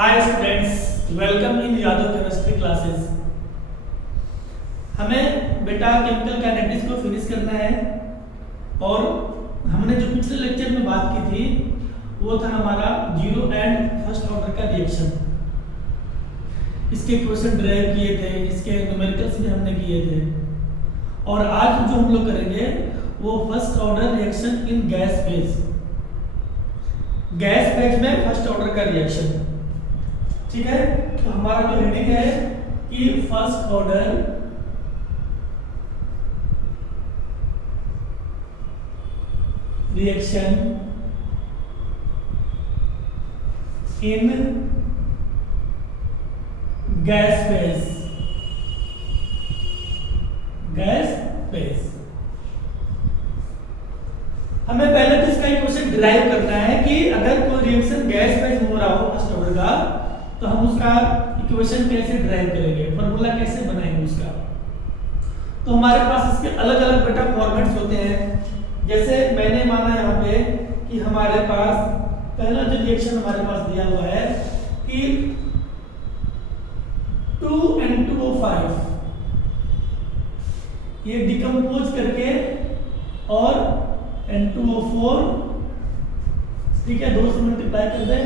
Hi students, welcome in Yadav chemistry classes. हमें बेटा chemical kinetics को फिनिश करना है और हमने जो पिछले लेक्चर में बात की थी वो था हमारा जीरो एंड फर्स्ट ऑर्डर का रिएक्शन। इसके क्वेश्चन ड्राइव किए थे, इसके न्यूमेरिकल्स भी हमने किए थे और आज जो हम लोग करेंगे वो first order reaction in gas phase. Gas phase में फर्स्ट ऑर्डर का रिएक्शन, ठीक है। तो हमारा जो हेडिंग है कि first order reaction in gas phase. Gas phase हमें पहले तो इसका इक्वेशन डिराइव करना है कि अगर कोई रिएक्शन गैस फेज में हो रहा हो फर्स्ट ऑर्डर का तो हम उसका इक्वेशन कैसे ड्राइव करेंगे, फॉर्मूला कैसे बनाएंगे उसका। तो हमारे पास इसके अलग अलग बेटा फॉर्मेट्स होते हैं। जैसे मैंने माना यहाँ पे कि हमारे पास पहला जो रिएक्शन हमारे पास दिया हुआ है कि 2N2O5 ये डिकम्पोज करके और N2O4 ठीक है 2 से मल्टीप्लाई कर दें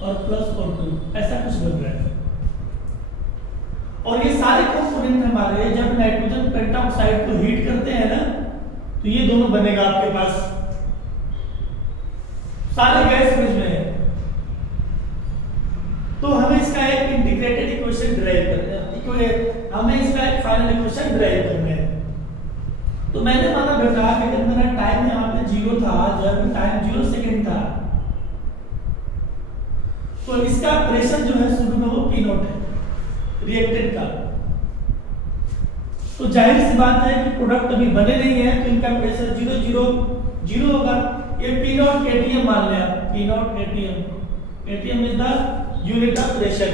और प्लस और 2 ऐसा कुछ बन रहा है। और ये सारे कंपोनेंट हमारे जब नाइट्रोजन पेंटॉक्साइड को हीट करते हैं ना तो ये दोनों बनेगा आपके पास सारे गैस फेज में। तो हमें इसका एक इंटीग्रेटेड इक्वेशन डिराइव करना है, हमें इसका एक फाइनल इक्वेशन डिराइव करना है। तो मैंने माना बेटा कि अगर मेरा टाइम यहाँ पे 0 था, जब टाइम 0 सेकंड था तो इसका प्रेशर जो है शुरू में वो P0 है रिएक्टेंट का। तो जाहिर सी बात है कि प्रोडक्ट अभी बने नहीं है तो इनका प्रेशर 0 होगा। ये P0 ATM मान लिया, P0 ATM is the unit of pressure.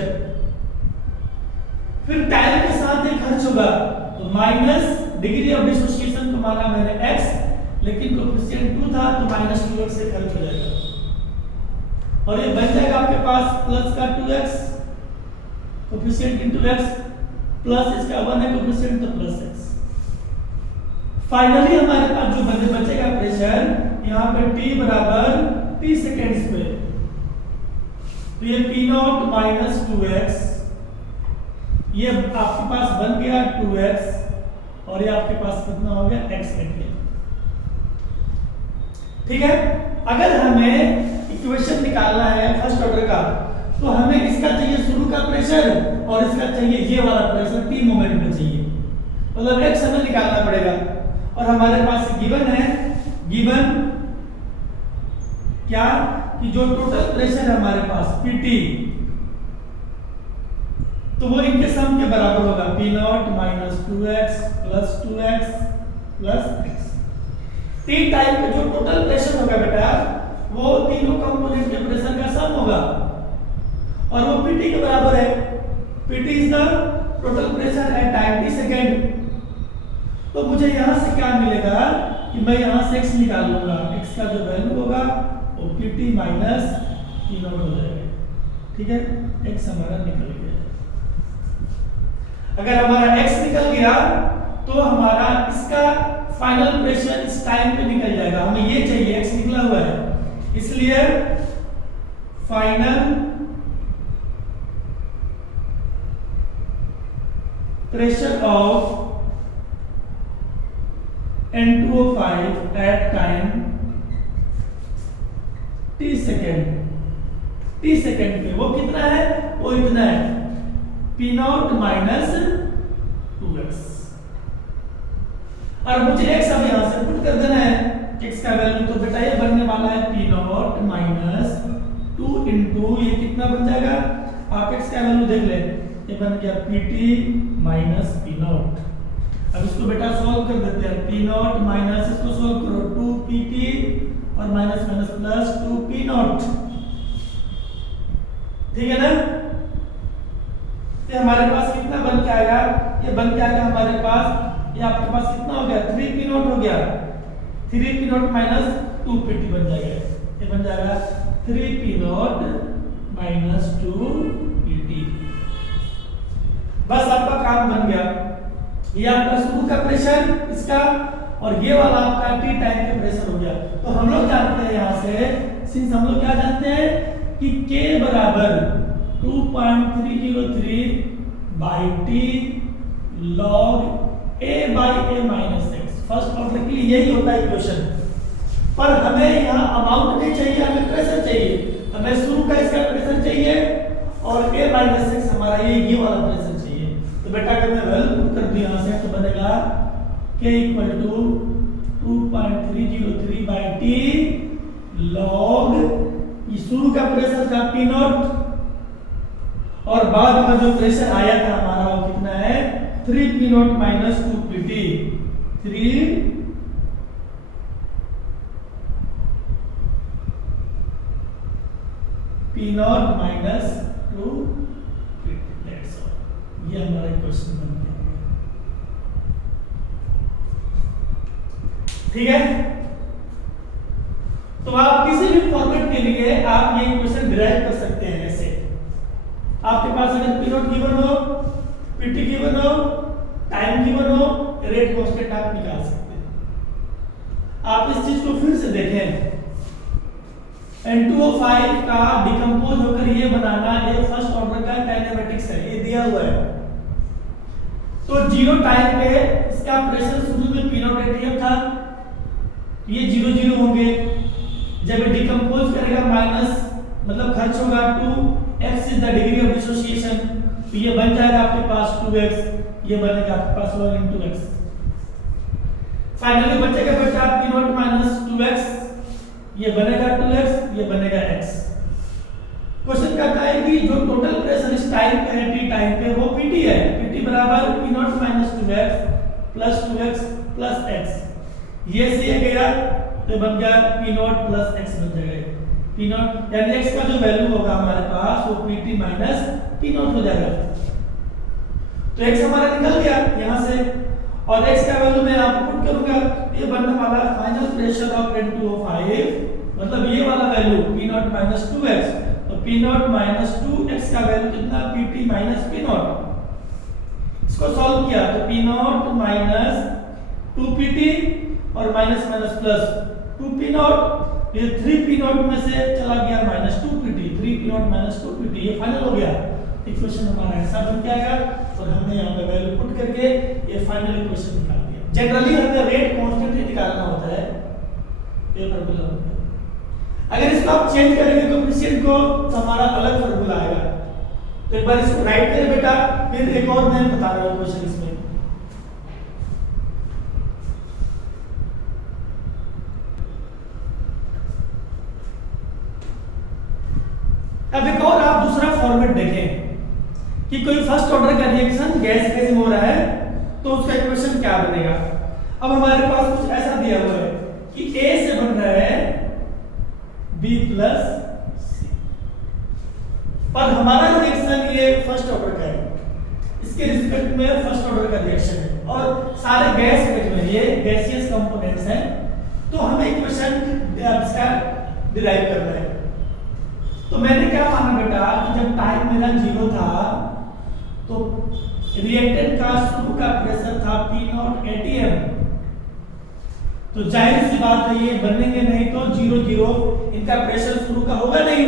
फिर टाइम के साथ ये खर्च होगा तो माइनस डिग्री ऑफ डिसोसिएशन को माना मैंने x, लेकिन कोएफिशिएंट 2 था तो -2x से खर्च हो जाएगा और ये बन जाएगा आपके पास प्लस का 2x coefficient into x plus इसका 1 है कोएफिशिएंट तो प्लस x। फाइनली हमारे पास जो बचेगा प्रेशर यहाँ पे t बराबर t सेकेंड्स पे, तो ये P0 माइनस 2x ये आपके पास बन गया 2x और ये आपके पास कितना हो गया x बन गया, ठीक है। अगर हमें इक्वेशन निकालना है फर्स्ट ऑर्डर का तो हमें इसका चाहिए शुरू का प्रेशर और इसका चाहिए ये वाला प्रेशर T मोमेंट में चाहिए, मतलब x हमें निकालना पड़ेगा। और हमारे पास गिवन है, गिवन क्या कि जो टोटल प्रेशर है हमारे पास PT तो वो इनके सम के बराबर होगा P0 minus 2x plus 2x plus x। T type का जो टोटल प्रेशर होगा बेटा वो तीनों कंपोनेंट के प्रेशर का सम होगा और वो PT के बराबर है। PT is the total pressure at time t second. तो मुझे यहां से क्या मिलेगा कि मैं यहां से x निकाल लूंगा, x का जो वैल्यू होगा वो PT माइनस P0 हो जाएगा, ठीक है। x हमारा निकल गया। अगर हमारा x निकल गया तो हमारा इसका फाइनल प्रेशर इस टाइम पे निकल जाएगा। हमें ये चाहिए, x निकला हुआ है इसलिए final pressure of N2O5 at time t second पे वो कितना है, वो इतना है P0 माइनस 2x। और मुझे x अब यहां से पुट कर देना है, x का वैल्यू तो बेटा ये बनने वाला है P0 माइनस 2 इंटू ये कितना बन जाएगा, आप x का वैल्यू देख ले, ये बन गया PT माइनस P0। अब इसको बेटा सॉल्व कर देते हैं, P0 माइनस इसको सॉल्व करो 2PT और माइनस माइनस प्लस 2P0, ठीक है ना। ये हमारे पास कितना बन के आएगा, ये बन के आएगा हमारे पास, ये आपके पास कितना हो गया 3P0 हो गया, 3P0 माइनस 2PT बन जाएगा, ये बन जाएगा 3P0 माइनस 2 पीटी। बस आपका काम बन गया। ये आपका शुरू का प्रेशर इसका, और ये वाला आपका टी टाइम के प्रेशर हो गया। तो हम लोग जानते हैं यहाँ से, सिंस हम लोग क्या जानते हैं कि K बराबर 2.303 by T log A by A minus x. First order के लिए यही होता है इक्वेशन। पर हमें यहाँ अमाउंट नहीं चाहिए, हमें प्रेशर चाहिए। हमें शुरू का इसका प्रेशर चाहिए और A माइनस एक्स हमारा ये वाला प्रेशर चाहिए। तो बेटा अगर मैं वैल्यू पुट कर दूं यहाँ से तो बनेगा K equal to 2.303 by T log, ये शुरू का प्रेशर था P नॉट, और बाद में जो प्रेशर आया था हमारा वो कितना है 3 P not minus 2 PT। 3 P not minus 2 PT। That's all. ये हमारा क्वेश्चन बन गया। ठीक है, तो आप किसी भी फॉर्मेट के लिए आप ये इक्वेशन डिराइव कर सकते हैं। ऐसे आपके पास अगर पी नॉट गिवन हो, पीटी गिवन हो, टाइम गिवन हो, रेट कांस्टेंट आप निकाल सकते हैं। आप इस चीज को फिर से देखें, N2O5 का डिकम्पोज होकर ये बनाना ये फर्स्ट ऑर्डर का काइनेमेटिक्स है, ये दिया हुआ है। तो जीरो टाइम पे इसका प्रेशर शुरू में पी नॉट एटीएम था, ये 0 0 होंगे। जब ये डिकम्पोज करेगा माइनस मतलब खर्च होगा 2x is the degree of dissociation, तो ये बन जाएगा आपके पास 2x, ये बनेगा आपके पास 1 into x। फाइनली बचेगा बेटा p नॉट माइनस 2x, ये बनेगा 2x, ये बनेगा x। क्वेश्चन कहता है कि जो टोटल प्रेशर इस टाइम पे है t टाइम पे वो pt है। pt बराबर p not minus 2x plus 2x plus x। ये से ये गया तो बन गया p नॉट प्लस x बन जाएगा। p नॉट यानी x का जो वैल्यू होगा हमारे पास वो pt माइनस p नॉट हो जाएगा। तो x हमारा निकल गया यहाँ से, और x का वैल्यू मैं यहाँ पे पुट करूंगा, ये बनने वाला फाइनल प्रेशर ऑफ N2O5 मतलब ये वाला value p not minus 2x, तो p नॉट माइनस 2x का वैल्यू कितना pt माइनस p नॉट। इसको सॉल्व किया तो p नॉट माइनस 2pt और minus minus plus 2p not, ये 3p नॉट में से चला गया minus 2pt, 3p not minus 2pt, ये फाइनल हो गया। इक्वेशन हमारा ऐसा बन जाएगा और हमने यहाँ पे वैल्यू पुट करके ये फाइनल इक्वेशन निकाल दिया। जनरली हमें रेट कांस्टेंट ही निकालना होता है पेपर फॉर्मूला होता है। अगर इसको आप चेंज करेंगे कोएफिशिएंट को तो हमारा अलग फॉर्मूला आएगा। तो एक बार इसको राइट करें बेटा, फिर एक और मैं बता रहा हूँ क्वेश्चन इसमें। अब एक और आप दूसरा फॉर्मेट देखें कि कोई फर्स्ट ऑर्डर का रिएक्शन गैस फेज में हो रहा है तो उसका इक्वेशन क्या बनेगा। अब हमारे पास कुछ ऐसा दिया हुआ है कि A से बन रहा है B प्लस C, पर हमारा रिएक्शन ये फर्स्ट ऑर्डर का है, इसके रिस्पेक्ट में फर्स्ट ऑर्डर का रिएक्शन है और सारे गैस फेज में ये गैसियस कंपोनेंट्स हैं। तो हमें इक्वेशन इसका डिराइव करना है। तो मैंने क्या माना बेटा कि जब टाइम मेरा 0 था तो रिएक्टेंट का शुरू का प्रेशर था P नॉट ATM, तो जाहिर सी बात है ये बनेंगे नहीं तो 0 0 इनका प्रेशर शुरू का होगा नहीं।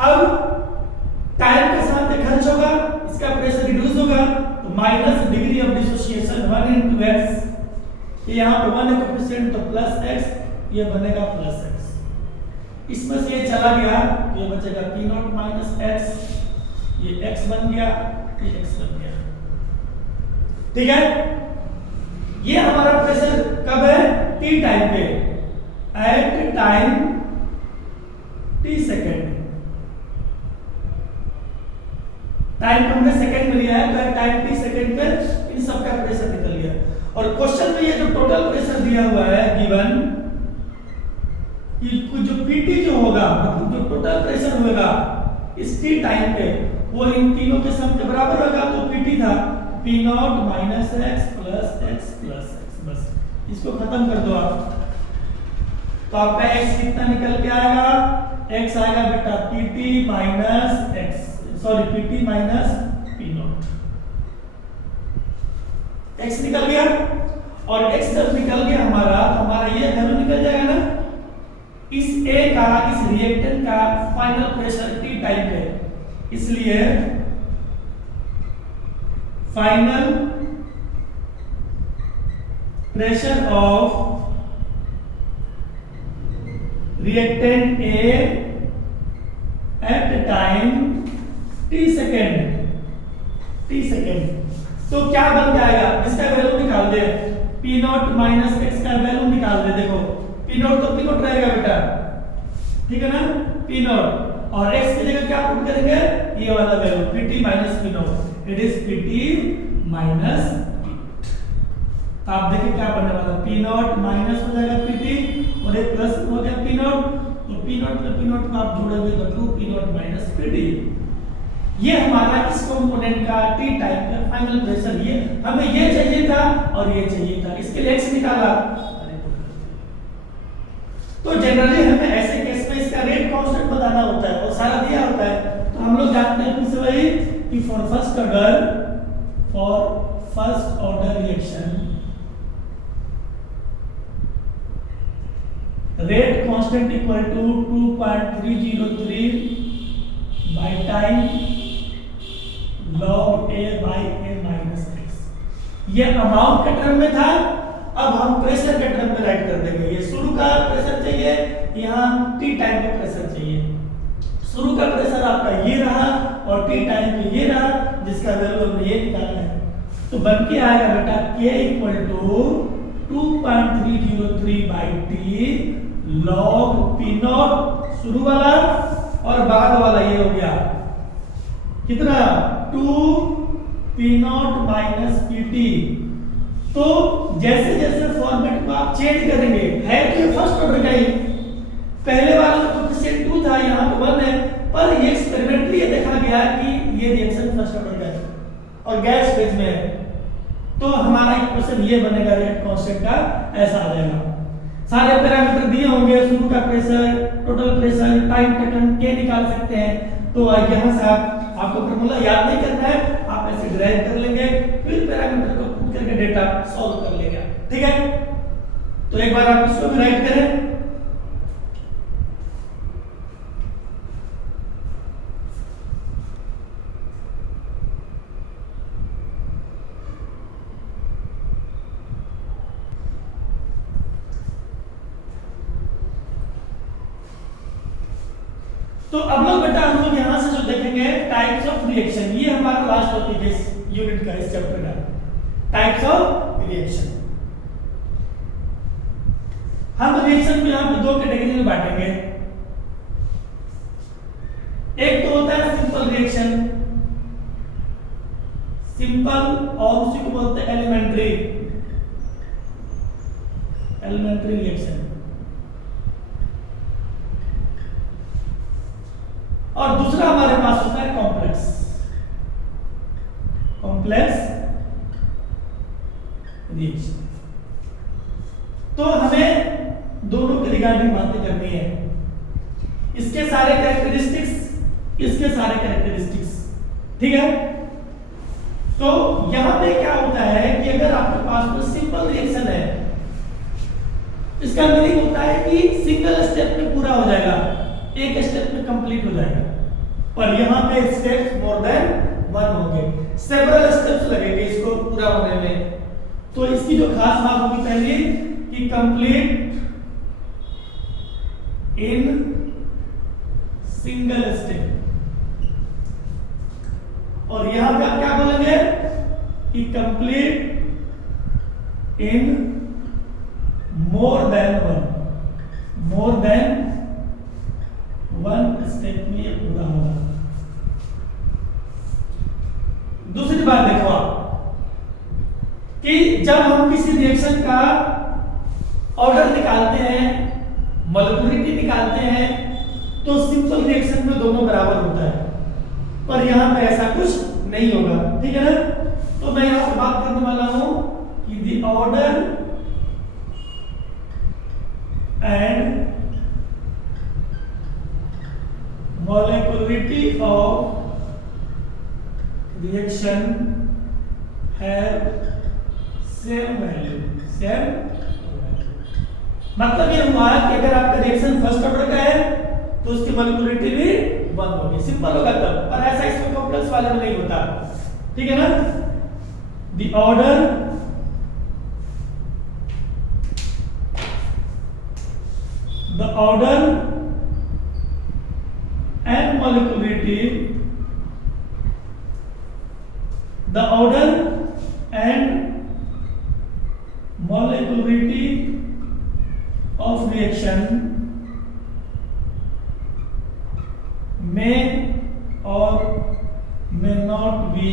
अब टाइम के साथ खर्च होगा, इसका प्रेशर रिड्यूस होगा, तो minus degree of dissociation 1 into x, ये यहाँ पे 1 कोएफिशिएंट तो प्लस x, ये बनेगा प्लस x। इसमें से ये चला गया तो ये बचेगा P नॉट माइनस x, ये x बन गया, ये x बन गया। ठीक है, ये हमारा प्रेशर कब है t टाइम पे, at time t second. Time को हमने सेकेंड में लिया है तो टाइम t सेकेंड पे इन सब का प्रेशर निकल गया। और क्वेश्चन में ये जो टोटल प्रेशर दिया हुआ है गिवन कि जो PT जो होगा मतलब जो टोटल प्रेशर होगा इस t टाइम पे वो इन तीनों के सम के बराबर होगा। तो PT था P not minus x plus x plus x, बस इसको खत्म कर दो आप, तो आपका x कितना निकल के आएगा x आएगा बेटा pt minus x, sorry pt minus p not. x निकल गया और x जब निकल गया हमारा ये वैल्यू निकल जाएगा ना। इस A का, इस रिएक्टेंट का फाइनल प्रेशर T टाइप है, इसलिए final pressure of reactant A at time t second तो क्या बन जाएगा, इसका वैल्यू निकाल दे, P नॉट माइनस x का वैल्यू निकाल दे। देखो P नॉट तो P नॉट रहेगा बेटा, ठीक है ना, P नॉट, और x की जगह क्या पुट करेंगे, ये वाला value Pt minus P not, it is Pt minus P। तो आप देखिए क्या बनने वाला, P नॉट माइनस हो जाएगा Pt और एक प्लस हो गया P नॉट, तो P नॉट में P नॉट को आप जोड़ोगे तो 2P नॉट माइनस Pt। ये हमारा इस कंपोनेंट का T टाइप का फाइनल प्रेशर, ये हमें ये चाहिए था और ये चाहिए था, इसके लिए x निकाला। तो जनरली हमें ऐसे केस में इसका रेट कांस्टेंट बताना होता है और सारा दिया होता है, तो हम लोग जानते हैं फिर से वही कि for first order reaction rate constant equal to 2.303 by time log a by a minus x। ये अमाउंट के टर्म में था, अब हम प्रेशर के टर्म में राइट कर देंगे। ये शुरू का प्रेशर चाहिए, यहाँ t टाइम का प्रेशर चाहिए। शुरू का प्रेशर आपका ये रहा और t टाइम में ये रहा, जिसका वैल्यू हमने ये निकाला है, तो बन के आएगा बेटा k equal to 2.303 by t log p not शुरू वाला और बाद वाला ये हो गया कितना 2p नॉट माइनस pt। तो जैसे जैसे फॉर्मेट को आप चेंज करेंगे, है तो फर्स्ट ऑर्डर का ही, पहले वाला तो कोएफिशिएंट 2 था, यहाँ पे 1 है, पर ये एक्सपेरिमेंटली ये देखा गया कि ये रिएक्शन फर्स्ट ऑर्डर का है और गैस फेज में है, तो हमारा इक्वेशन ये बनेगा रेट कांस्टेंट का, ऐसा आ जाएगा। सारे पैरामीटर दिए होंगे, शुरू का pressure, total pressure, time taken के निकाल सकते हैं। तो यहाँ से आपको फॉर्मूला याद नहीं करना है, आप ऐसे ड्राइव कर लेंगे, फिर पैरामीटर को पुट करके डेटा सॉल्व कर लेंगे, ठीक है। तो एक बार आप इसको भी राइट करें। तो अब लोग बेटा हम लोग यहां से जो देखेंगे टाइप्स ऑफ रिएक्शन, ये हमारा लास्ट टॉपिक है इस यूनिट का, इस चैप्टर का, टाइप्स ऑफ रिएक्शन। हम रिएक्शन को यहां पे दो कैटेगरी में बांटेंगे। एक तो होता है सिंपल रिएक्शन, सिंपल, और उसी को बोलते हैं एलिमेंट्री रिएक्शन। और दूसरा हमारे पास होता है कॉम्प्लेक्स रिएक्शन। तो हमें दोनों के रिगार्डिंग बातें करनी है, इसके सारे कैरेक्टरिस्टिक्स, इसके सारे कैरेक्टरिस्टिक्स, ठीक है। तो यहां पे क्या होता है कि अगर आपके पास कोई सिंपल रिएक्शन है, इसका मीनिंग होता है कि सिंगल स्टेप में पूरा हो जाएगा, एक स्टेप में कंप्लीट हो जाएगा, पर यहाँ पे स्टेप्स मोर देन 1 होंगे, सेवरल स्टेप्स लगेंगे इसको पूरा होने में। तो इसकी जो खास बात होगी पहली कि कंप्लीट इन सिंगल स्टेप, और यहां पे आप क्या बोलेंगे कि complete in more than one step में ये पूरा होगा। दूसरी बात देखो आप कि जब हम किसी रिएक्शन का ऑर्डर निकालते हैं, मॉलिक्यूलरिटी निकालते हैं, तो सिंपल रिएक्शन में दोनों बराबर होता है, पर यहां पे ऐसा कुछ नहीं होगा, ठीक है ना। तो मैं यहां से बात करने वाला हूं कि the order and reaction have same value, मतलब ये हुआ कि अगर आपका रिएक्शन फर्स्ट ऑर्डर का है तो उसकी मॉलिक्यूलरिटी भी 1 होगी, सिंपल होगा तब, पर ऐसा इसमें कॉम्प्लेक्स वाले में नहीं होता, ठीक है ना। The order and molecularity, the order and molecularity of reaction may or may not be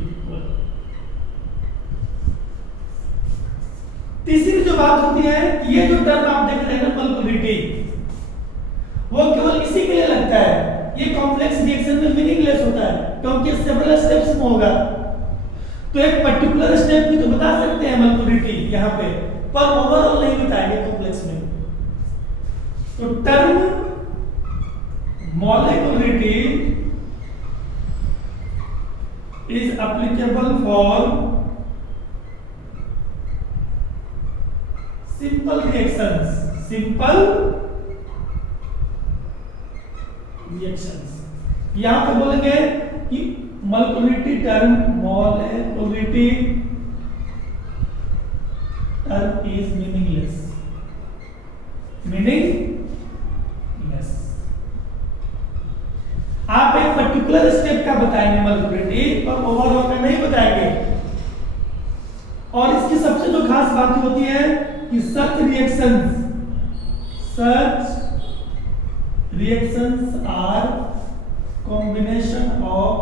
equal। तीसरी जो बात होती है, ये जो टर्म आप देख रहे हैं ना मॉलिक्यूलरिटी, वो केवल इसी के लिए लगता है, ये कॉम्प्लेक्स रिएक्शन में मीनिंगलेस होता है क्योंकि सेवरल स्टेप्स में होगा। तो एक पर्टिकुलर स्टेप भी तो बता सकते हैं मॉलिक्यूलरिटी यहाँ पे, पर ओवरऑल नहीं बताएंगे कॉम्प्लेक्स में। तो term molecularity is applicable for simple reactions, यहां पे बोलेंगे कि मॉलिक्यूलरिटी टर्म इज मीनिंगलेस। आप एक पर्टिकुलर स्टेप का बताएंगे मॉलिक्यूलरिटी, पर ओवरऑल का नहीं बताएंगे। और इसकी सबसे जो खास बात होती है कि सच reactions are combination of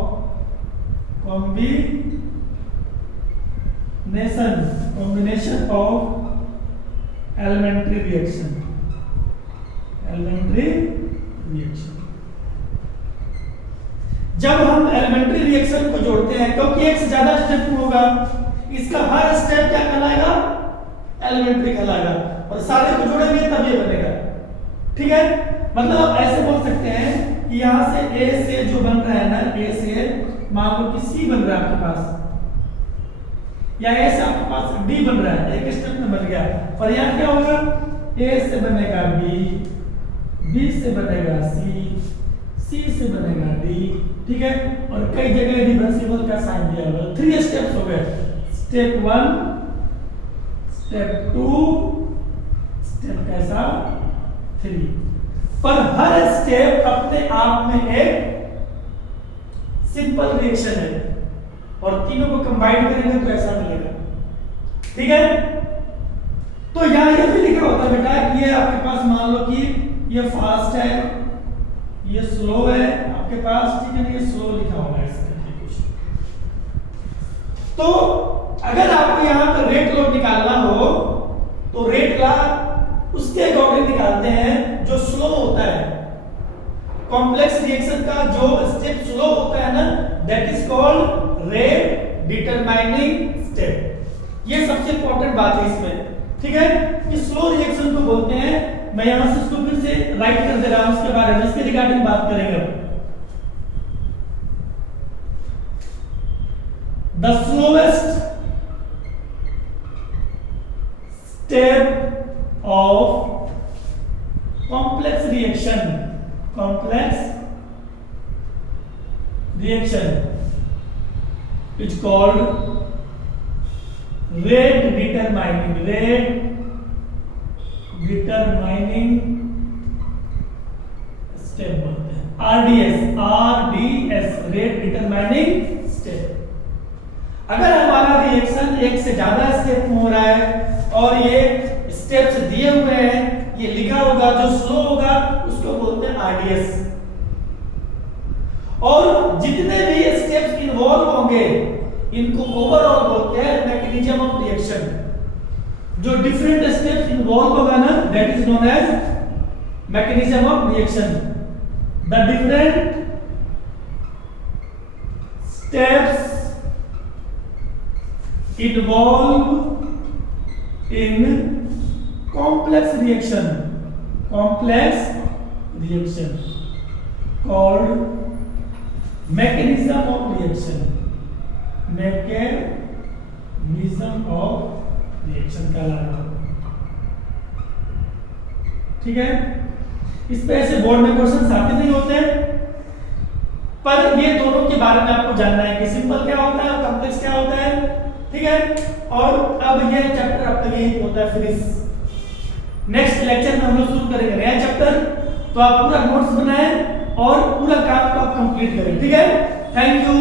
elementary reaction। जब हम एलिमेंट्री रिएक्शन को जोड़ते हैं, क्योंकि एक से ज्यादा स्टेप होगा, इसका हर स्टेप क्या कहलाएगा, एलिमेंट्री कहलाएगा, और सारे को जोड़ेंगे तब ये बनेगा, ठीक है। मतलब आप ऐसे बोल सकते हैं कि यहां से ए से जो बन रहा है ना, ए से मान लो कि सी बन रहा है आपके पास, या ए से आपके पास डी बन रहा है, एक स्टेप में बन गया, और यहां क्या होगा, ए से बनेगा बी, बी से बनेगा सी, सी से बनेगा डी, ठीक है। और कई जगह रिवर्सिबल का साइन दिया हुआ है। 3 स्टेप्स हो गए, स्टेप 1, स्टेप 2, स्टेप कैसा 3, पर हर स्टेप अपने आप में एक सिंपल रिएक्शन है, और तीनों को कंबाइन करेंगे तो ऐसा मिलेगा, ठीक है। तो यहां ये भी लिखा होता है बेटा कि ये आपके पास मान लो कि ये फास्ट है, ये स्लो है आपके पास, ठीक है ना, ये स्लो लिखा होगा इसमें कुछ। तो अगर आपको यहां पर रेट लॉ निकालना हो तो रेट लॉ उसके अकॉर्डिंग निकालते हैं जो स्लो होता है। कॉम्प्लेक्स रिएक्शन का जो स्टेप स्लो होता है ना, that is called rate determining step. ये सबसे इंपॉर्टेंट बात है इसमें, ठीक है, कि स्लो रिएक्शन को बोलते हैं। मैं यहां से इसको फिर से राइट कर दे रहा हूं, उसके बारे में इसके रिगार्डिंग बात करेंगे। The slowest step of complex reaction is called rate determining step बोलते हैं, RDS rate determining step। अगर हमारा रिएक्शन एक से ज्यादा स्टेप में हो रहा है और ये स्टेप्स दिए हुए हैं, ये लिखा होगा, जो स्लो होगा उसको बोलते हैं आरडीएस। और जितने भी स्टेप्स इन्वॉल्व होंगे इनको ओवरऑल बोलते हैं मैकेनिज्म ऑफ रिएक्शन। जो डिफरेंट स्टेप्स इन्वॉल्व होगा ना, that is known as mechanism of reaction. The different steps involve in complex reaction called mechanism of reaction, mechanism of reaction कहलाता है। ठीक है, इस पे ऐसे बोर्ड में क्वेश्चन आते नहीं होते हैं, पर ये दोनों के बारे में आपको जानना है कि सिंपल क्या होता है और कॉम्प्लेक्स क्या होता है। ठीक है, और अब ये चैप्टर आपका यही होता है फिनिश। नेक्स्ट लेक्चर में हम लोग शुरू करेंगे नया चैप्टर, तो आप पूरा नोट्स बनाएं और पूरा काम को आप कंप्लीट करें। ठीक है, थैंक यू।